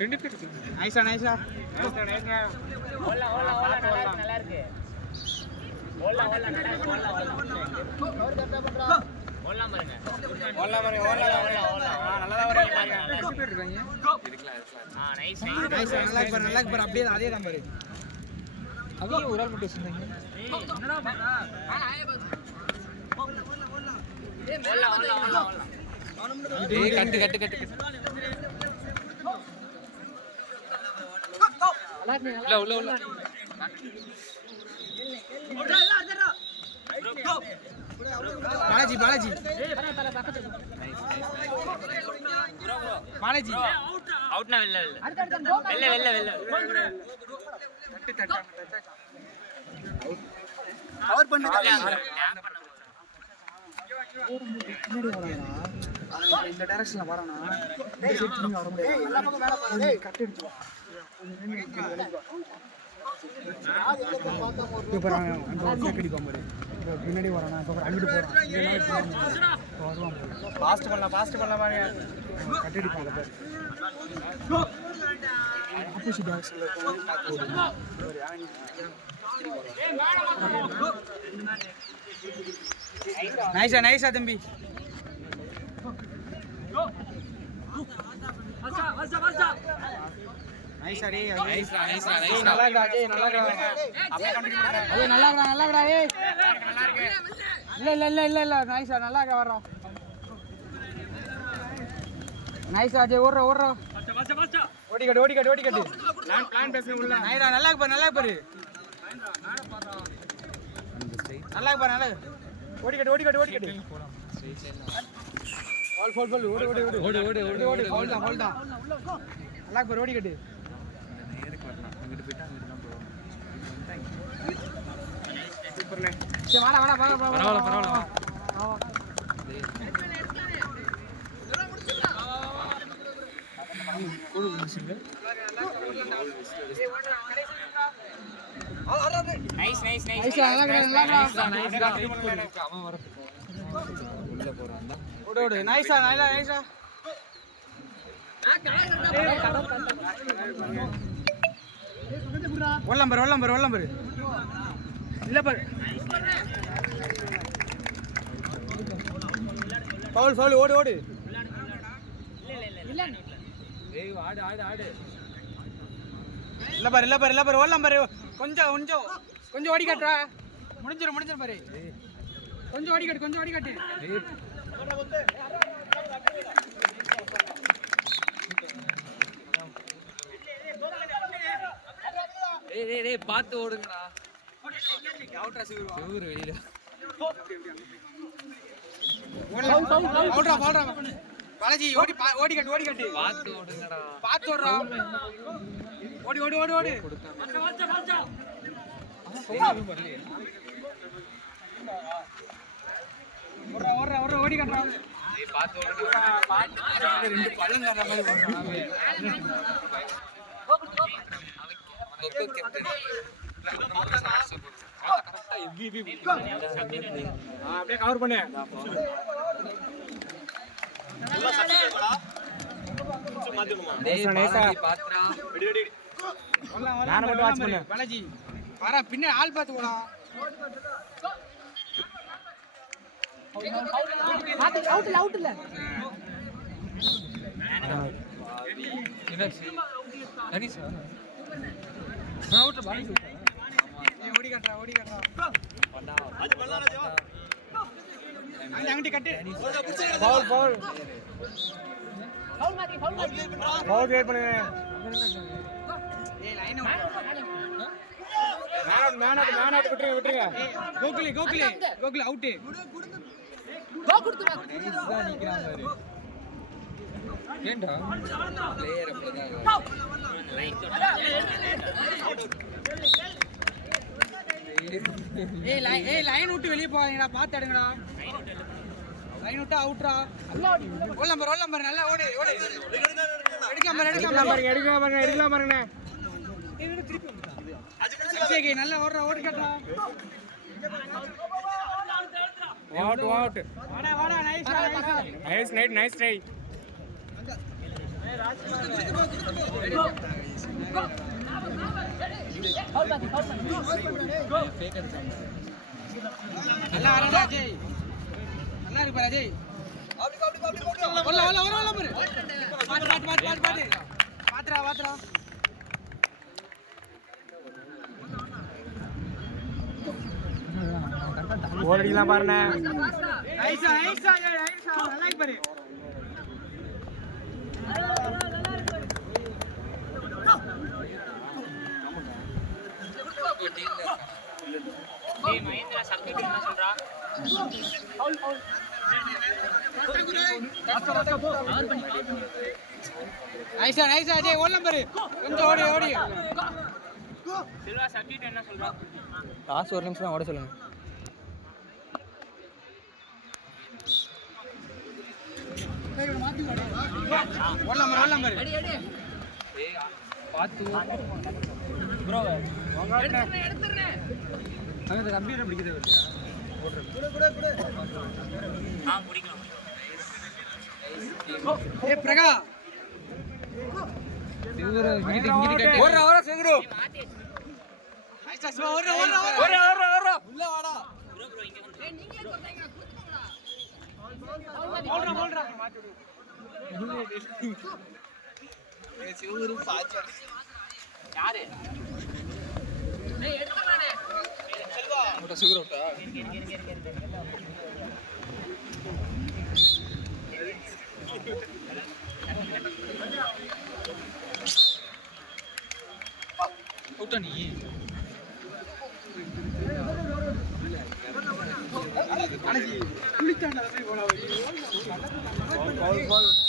ரெண்டு பேர் நைஸா நைஸா நல்லா இருக்கு ஓலா நல்லா இருக்கு ஓலா பாருங்க நல்லதா வரீங்க பாருங்க ரெண்டு பேர் இருக்காங்க நைஸ் நல்லா இருக்கு பாரு அப்படியே அதே தான் பாரு அவங்க ஒரு ஆள் மட்டும் வச்சிருந்தாங்க என்னடா பாக்கா ஓலா ஏய் கட்டு உள்ள பாலாஜி பாலாஜி அவுட்னா வெல்ல கவர் பண்ணுங்க இந்த டைரக்ஷன்ல வரானா இந்த செட் நீ வர முடியாது எல்லா பக்கம் மேல பாரு டேய் கட் அடிச்சு இப்ப அந்த கேக்கடி பாம்பு பின்னாடி வரானா இப்ப அங்கிட்டு போறான் வருவான் ஃபாஸ்ட் பண்ணலாம் பாருங்க கட் அடிப்பாங்க பாரு ஆப்போசிட் டைரக்ஷன்ல நைஸா தம்பி நைஸா டேய் நல்லா இருக்கடா ஏய் இல்ல நைஸா நல்லா இருக்க வரோம் நைஸா ஜே ஓடுற ஓடிக்கட்டு பிளான் பேச உள்ள நைடா நல்லா இருக்கு பாரு ஓடிக்கட்டு ஃபால் ஓடு ஃபால் தான் நல்லா பாரு ஓடிக்கட்டு நேருக்கு வரலாம் இங்கிட்டு போய்ட்டா அங்கிட்டு தான் போவோம் சூப்பர்ண்ணே சரி வாடா பரவாயில்ல நைஸ் அவன் வரது உள்ள போறான் ஓடு நைஸா ஒல்லம் பாரு இல்ல பாரு ஃபவுல் ஓடு ஏய் ஆடு இல்ல பாரு ஒல்லம் பாரு கொஞ்சம் ஓடி காட்டுறா முடிஞ்சிரும் பாரு கொஞ்சம் ஓடி காட்டு ஏய் பாத்து ஓடுங்கடா செவுரு வெளியில ஓடுறா பாலாஜி ஓடி காட்டு பாத்து ஓடுங்கடா பாத்து ஓடுறா ஓடி ஓடுறா ஓடி காட்டுறா ஏய் பாத்து ஓடுங்கடா ரெண்டு பள்ளம் தர மாதிரி ஓடுறான் அப்படியே கவர் பண்ணு பாலாஜி வர பின்ன ஆள் பார்த்து போடா அவுட் இல்ல ஓடி காட்டுறா அங்கிட்டு கட்டு ஃபவுல் வெயிட் பண்ணுங்க ஏய் லைன் மேன் அவுட் விட்டுருங்க கோகுலி அவுட் கோ கொடுத்துடா இதுதான் நிக்கிறான் பாரு ஏண்டா பிளேயர் அப்பதான் ஏய் லைன் விட்டு வெளிய போவாங்கடா பாத்து எடுங்கடா லைன் விட்டு அவுட்ரா ஓல்லம் பாரு நல்லா ஓடு எடுக்கலாம் பாருங்க திருப்பி நல்லா ஓடு கேட்டா அவுட் வாடா நைஸ் நைஸ் ட்ரை நல்லா ஆடுடா அஜய் நல்லா இருக்கு பாரு அஜய் ஓல பாரு பாத்து பாத்துடா ஓடிலாம் பாருண்ணே ஐசா நல்லா இருக்கு பாரு டேய் மகேந்திரா சப்ஸ்டிட்யூட் என்ன சொல்றா ஐசா அஜய் ஓடலாம் பாரு கொஞ்சம் ஓடி சில்வா சப்ஸ்டிட்யூட் என்ன சொல்றா லாஸ்ட் ஒரு நிமிஷம் ஓட சொல்லுங்க ஓடலாம் பாரு ஏய் பாத்து ப்ரோ எடுத்துறேன் அங்க கம்பீர பிடிக்குதே பிடிக்கலாம் ஏ பிரகா சிவரு இங்கிட்டு கட்டி ஓடுறா சிவரு மாத்தி ஐசா சிவா ஓடுறா உள்ள வாடா ப்ரோ இங்க வந்து ஏய் நீங்க ஏன் கொடுத்தீங்க கொடுத்துக்கோங்கடா போடுறா சிவரு பாத்து யாரு டேய் எடுத்துறானே ஓட்ட சிவரு ஓட்ட ஓட்ட நீ குளிச்சாண்டா போய் போலாம்